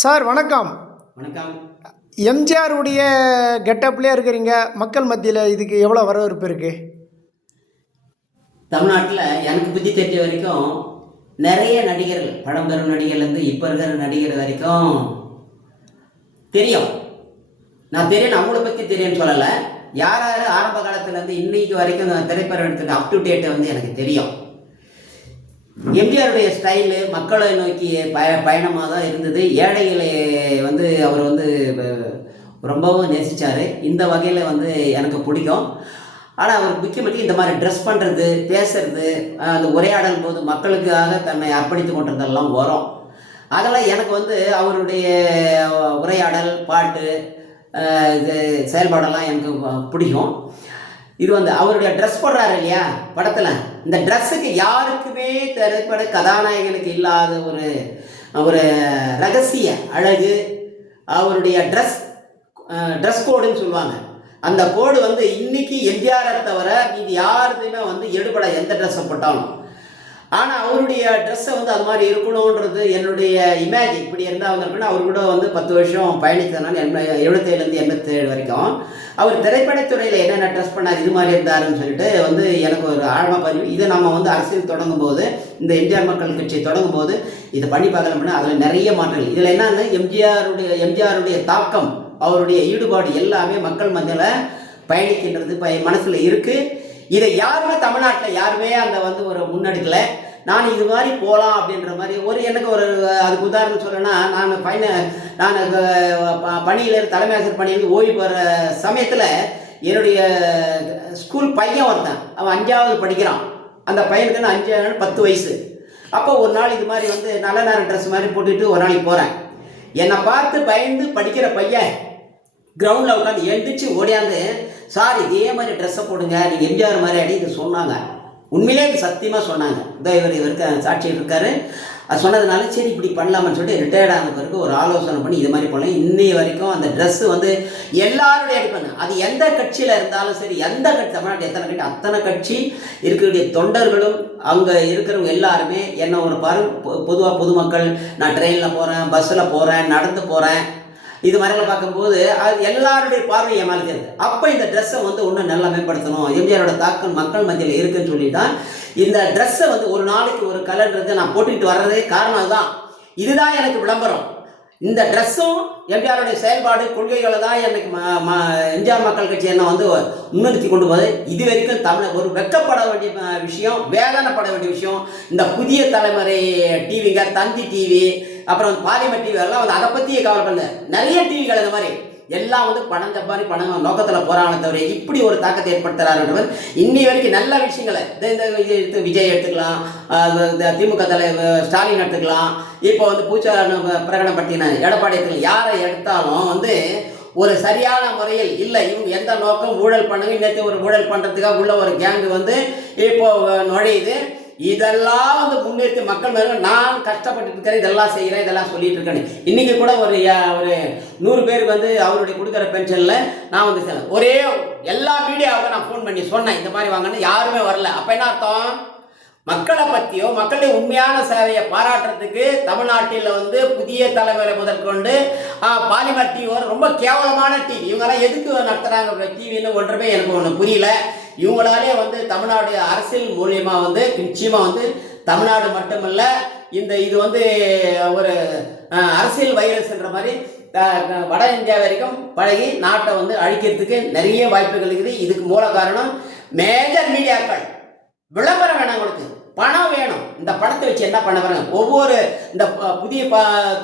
Sir வணக்கம். வணக்கம். எம்ஜிஆர் உடைய கெட்டப்லேயே இருக்கிறீங்க. மக்கள் மத்தியில் இதுக்கு எவ்வளோ வரவேற்பு இருக்குது? தமிழ்நாட்டில் எனக்கு புத்தி தெரிஞ்ச வரைக்கும் நிறைய நடிகர்கள், பழம்பெரும் நடிகர்லேருந்து இப்போ இருக்கிற நடிகர் வரைக்கும் தெரியும். நான் தெரியும், அவங்கள பற்றி தெரியும்னு சொல்லலை. யார் யார் ஆரம்ப காலத்துலேருந்து இன்னைக்கு வரைக்கும் திரைப்படத்துக்கு அப் டு டேட்டை வந்து எனக்கு தெரியும். எம்ஜிஆருடைய ஸ்டைலு மக்களை நோக்கி பயணமாக தான் இருந்தது. ஏழைகளை வந்து அவர் வந்து ரொம்பவும் நேசித்தார். இந்த வகையில் வந்து எனக்கு பிடிக்கும். ஆனால் அவர் முக்கியமாக இந்த மாதிரி ட்ரெஸ் பண்ணுறது, பேசுறது, அந்த உரையாடல் போது மக்களுக்காக தன்னை அர்ப்பணித்து கொண்டதெல்லாம் வரும். அதெல்லாம் எனக்கு வந்து அவருடைய உரையாடல், பாட்டு, இது செயல்பாடெல்லாம் எனக்கு பிடிக்கும். இது வந்து அவருடைய ட்ரெஸ் போடுறாரு இல்லையா படத்தில், இந்த ட்ரெஸ்ஸுக்கு யாருக்குமே திரைப்பட கதாநாயகனுக்கு இல்லாத ஒரு ரகசிய அழகு. அவருடைய ட்ரெஸ் கோடுன்னு சொல்லுவாங்க. அந்த கோடு வந்து இன்னைக்கு எம்ஜிஆரை தவிர இது யாருக்குமே வந்து எடுபட எந்த ட்ரெஸ்ஸை போட்டாலும். ஆனால் அவருடைய ட்ரெஸ்ஸை வந்து அது மாதிரி இருக்கணுன்றது என்னுடைய இமேஜ். இப்படி இருந்தால் இருக்குன்னு அவர் கூட வந்து 10 வருஷம் பயணித்ததுனால 77லேருந்து 87 வரைக்கும் அவர் திரைப்படத்துறையில் என்னென்ன ட்ரெஸ் பண்ணார், இது மாதிரி இருந்தாருன்னு சொல்லிட்டு வந்து எனக்கு ஒரு ஆழமாக பதிவு. இதை நம்ம வந்து அரசியல் தொடங்கும் போது, இந்த எம்ஜிஆர் மக்கள் கட்சி தொடங்கும் போது இதை பண்ணி பார்க்கலாம் அப்படின்னா அதில் நிறைய மாற்றங்கள். இதில் என்னன்னா எம்ஜிஆருடைய தாக்கம், அவருடைய ஈடுபாடு எல்லாமே மக்கள் மத்தியில் பயணிக்கின்றது மனசில் இருக்குது. இதை யாருமே தமிழ்நாட்டில் யாருமே அந்த வந்து ஒரு முன்னெடுக்கலை. நான் இது மாதிரி போகலாம் அப்படின்ற மாதிரி எனக்கு அதுக்கு உதாரணம் சொல்லணும்னா, நான் பணியில் தலைமை ஆசிரியர் பணியிலேருந்து ஓய்வு பெற சமயத்தில் என்னுடைய ஸ்கூல் பையன் ஒருத்தன், அவன் 5வது படிக்கிறான். அந்த பையனுக்கு நான் 10 வயசு. அப்போ ஒரு நாள் இது மாதிரி வந்து நல்ல நேரம் ட்ரெஸ் மாதிரி போட்டுக்கிட்டு ஒரு நாளைக்கு போகிறேன். என்னை பார்த்து பயந்து படிக்கிற பையன் கிரவுண்டில் உட்காந்து எழுந்திரிச்சு ஓடியாந்து, சார் இதே மாதிரி ட்ரெஸ்ஸை போடுங்க, நீங்கள் எம்ஜிஆர் மாதிரி அடி இது சொன்னாங்க. உண்மையிலே இது சத்தியமாக சொன்னாங்க. இவருக்கு சாட்சியில் இருக்காரு. அது சொன்னதுனால சரி இப்படி பண்ணலாமான்னு சொல்லிட்டு ரிட்டையர்ட் ஆன பிறகு ஒரு ஆலோசனை பண்ணி இது மாதிரி பண்ணலாம். இன்னைய வரைக்கும் அந்த ட்ரெஸ்ஸு வந்து எல்லாருடைய எடுப்பாங்க. அது எந்த கட்சியில் இருந்தாலும் சரி, எந்த கட்சி, தமிழ்நாட்டில் எத்தனை கட்சி, அத்தனை கட்சி இருக்கக்கூடிய தொண்டர்களும் அங்கே இருக்கிறவங்க எல்லாருமே என்ன ஒரு பொதுவாக பொதுமக்கள், நான் ட்ரெயினில் போகிறேன், பஸ்ஸில் போகிறேன், நடந்து போகிறேன், இது மாதிரிலாம் பார்க்கும்போது அது எல்லாருடைய பார்வை ஏமாறுகிறது. அப்போ இந்த ட்ரெஸ்ஸை வந்து இன்னும் நல்லா மேம்படுத்தணும், எம்ஜிஆரோட தாக்கம் மக்கள் மத்தியில் இருக்குன்னு சொல்லி தான் இந்த ட்ரெஸ்ஸை வந்து ஒரு நாளைக்கு ஒரு கலர்ன்றது நான் போட்டுக்கிட்டு வர்றதே காரணம் அதுதான். இதுதான் எனக்கு விளம்பரம். இந்த ட்ரெஸ்ஸும் எம்ஜிஆருடைய செயல்பாடு கொள்கைகளை தான் எனக்கு எம்ஜிஆர் மக்கள் கட்சி என்ன வந்து முன்னிறுத்தி கொண்டு போகுது. இது வரைக்கும் ஒரு வெக்கப்பட வேண்டிய விஷயம், வேதனைப்பட வேண்டிய விஷயம். இந்த புதிய தலைமுறை டிவிங்க, தந்தி டிவி, அப்புறம் பார்லிமெண்ட் டிவி எல்லாம் வந்து அதை பற்றியே கவர் பண்ண நிறைய டிவிகள் இந்த மாதிரி எல்லாம் வந்து பணம் சம்பாதி பணம் நோக்கத்தில் போகிறாங்க தவிர இப்படி ஒரு தாக்கத்தை ஏற்படுத்துகிறாருன்றவர் இன்னி வரைக்கும் நல்ல விஷயங்களை இந்த விஜய் எடுத்துக்கலாம், திமுக தலைவர் ஸ்டாலின் எடுத்துக்கலாம், இப்போ வந்து பிரகடனம் பட்டின எடப்பாடி எடுத்துக்கலாம். யாரை எடுத்தாலும் வந்து ஒரு சரியான முறையில் இல்லை, இவங்க எந்த நோக்கம் ஊழல் பண்ணுங்க, இன்னத்து ஒரு ஊழல் பண்ணுறதுக்காக உள்ள ஒரு கேங்கு வந்து இப்போ நுழையுது. இதெல்லாம் வந்து முன்னேற்றி மக்கள் மேலே நான் கஷ்டப்பட்டு இருக்கிறேன், இதெல்லாம் செய்கிறேன், இதெல்லாம் சொல்லிட்டு இருக்கேன். இன்றைக்கி கூட ஒரு 100 பேருக்கு வந்து அவருடைய கொடுக்குற பென்ஷனில் நான் வந்து ஒரே எல்லா மீடியாவுக்கும் நான் ஃபோன் பண்ணி சொன்னேன் இந்த மாதிரி வாங்கன்னு, யாருமே வரல. அப்போ என்ன அர்த்தம்? மக்களை பற்றியோ மக்களுடைய உண்மையான சேவையை பாராட்டுறதுக்கு தமிழ்நாட்டில் வந்து புதிய தலைமுறை முதற்கொண்டு பாலிமர் டிவி ரொம்ப கேவலமான டிவி. இவங்கெல்லாம் எதுக்கு நடத்துகிறாங்க டிவின்னு ஒன்றுமே எனக்கு ஒன்று புரியல. இவங்களாலே வந்து தமிழ்நாடு அரசியல் மூலியமாக வந்து நிச்சயமாக வந்து தமிழ்நாடு மட்டுமல்ல, இது வந்து ஒரு அரசியல் வைரஸ்ன்ற மாதிரி வட இந்தியா வரைக்கும் பழகி நாட்டை வந்து அழிக்கிறதுக்கு நிறைய வாய்ப்புகள் இருக்குது. இதுக்கு மூல காரணம் மேஜர் மீடியாக்கள். விளம்பரம் வேணும், உங்களுக்கு பணம் வேணும். இந்த பணத்தை வச்சு என்ன பண்ண பாருங்க. ஒவ்வொரு இந்த புதிய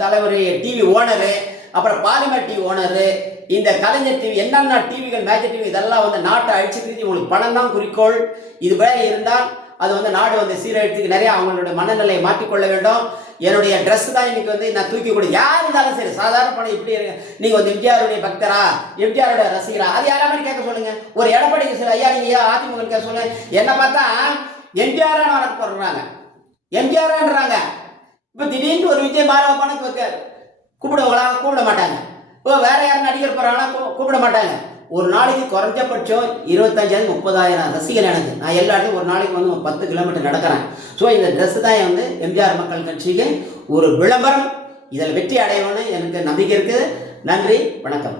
தலைமுறை டிவி ஓனரு, அப்புறம் பார்லிமெண்ட் டிவி ஓனரு, இந்த கலைஞர் டிவி, என்னென்ன டிவிகள் மேஜர் டிவி இதெல்லாம் வந்து நாட்டை அழிச்சுக்கிறது. உங்களுக்கு பணம் தான் குறிக்கோள். இது வேலை இருந்தால் அது வந்து நாடு வந்து சீரழித்துக்கு நிறைய அவங்களுடைய மனநிலையை மாற்றிக்கொள்ள வேண்டும். என்னுடைய ட்ரெஸ் தான் இன்னைக்கு வந்து நான் தூக்கி கொடு, யார் இருந்தாலும் சரி, சாதாரண பணம் இப்படி இருக்கு. நீங்கள் வந்து எம்ஜிஆருடைய பக்தரா, எம்ஜிஆருடைய ரசிகரா, அது யாரா மாதிரி கேட்க சொல்லுங்க. ஒரு எடப்பாடி சார், ஐயா நீங்கள் அதிமுக கேட்க சொல்லுங்க. என்ன பார்த்தா எம்ஜிஆர் வழக்கு போடுறாங்க, எம்ஜிஆர்ன்றாங்க. இப்போ திடீர்னு ஒரு விஜய் மாறவ பணத்துக்கு கூப்பிடுவாங்களா? கூப்பிட மாட்டாங்க. இப்போ வேற யாரும் நடிகர் போகிறாங்கன்னா கூப்பிட மாட்டாங்க. ஒரு நாளைக்கு குறைஞ்சபட்சம் 25,000-30,000 ரசிகர் எனக்கு. நான் எல்லா இடத்துக்கும் ஒரு நாளைக்கு வந்து 10 கிலோமீட்டர் நடக்கிறேன். ஸோ இந்த ட்ரெஸ்ஸு தான் வந்து எம்ஜிஆர் மக்கள் கட்சிக்கு ஒரு விளம்பரம். இதில் வெற்றி அடையணும்னு எனக்கு நம்பிக்கை இருக்குது. நன்றி, வணக்கம்.